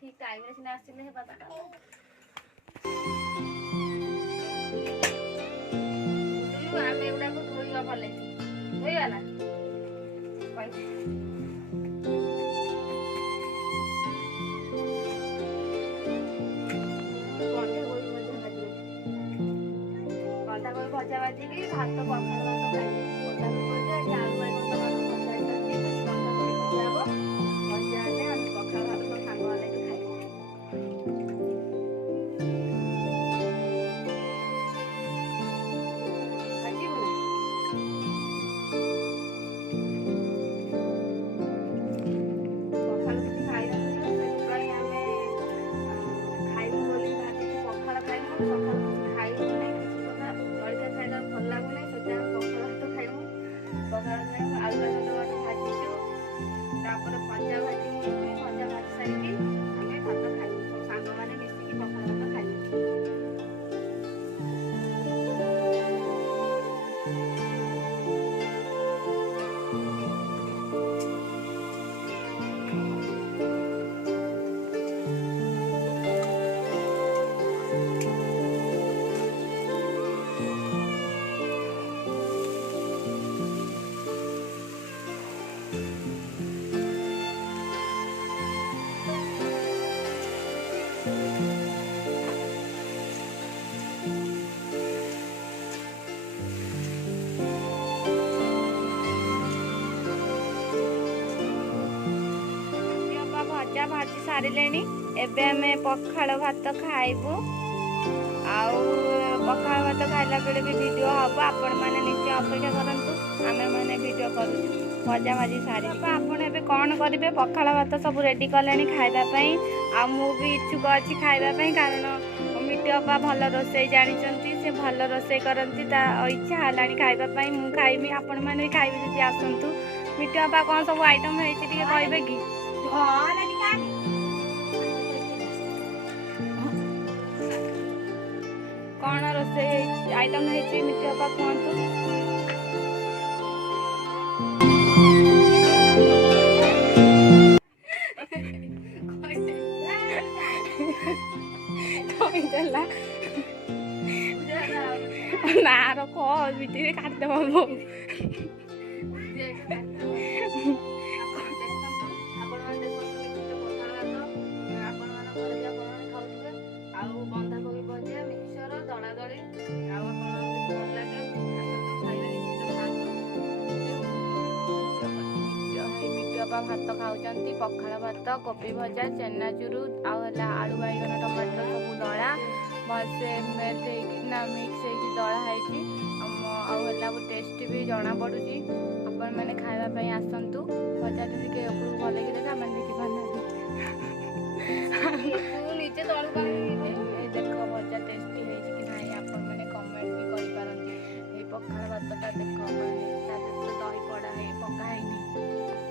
ठीक टाइम रे सिना आसिले हे बाबा बुझलु आमे एगुडा को धोइबा भले धोइबा ना कहि भजा भाजी की भात पखाल भात खाइबे भजा भजा कि आलू बाइगण टमाटर भजा करती बंधा कोबी भजा हबो भजा हेले हम पखाल भात सब सांग वाले के खाइबे खाइबे पखाल किछि खाइबे से पई हमें खाइबे बोली भाजी पखाल खाइबे पखाल खाइबे भल लगुना से पखाल भात खाइबू पखाल खाइबू आलू बाइगण टमाटर भाजीचु तापर भजा भाजी भजा भाजी सारिकी आमे भात खाइबू सब सांग माने मिसिकी पखाल भात खाइबू भजा भाजी सारे एबे आमे पखाल भात खाइबू आउ पखाल भात खाइला बेले भी वीडियो हम आपण मैंने निश्चय अपेक्षा करंतु आमे मैंने वीडियो करूँ भजा भाजी सारी आपण एबे कौन करेंगे पखाल भात सब रेडी कले खाइबा पई आ मु भी इच्छुक अच्छी खाइबा पई कारण मिट्टू बापा भल रोसई जानी से भल रोसई करती इच्छा है खाइबा पई मु खाइबी आपण मैंने भी खाइबे जदि आसंतु मिट्टू बापा कौन सब आइटम होइछि ଟିକେ कहबे कि कौन रोसई आइटम होइछि मिट्टू बापा कहंतु ना रखो भितर काटदेव बो बंधाकोबी भजा मिक्सर दला दली भात खाऊँ पखाल भात कोबी भजा चेनाचूरू आलू बैगन टमाटर सब दला भलसे मेल्ट होना मिक्स हो दला है टेस्ट भी जना पड़ुची आपण मैंने खाइबा आसतु भजा टे भल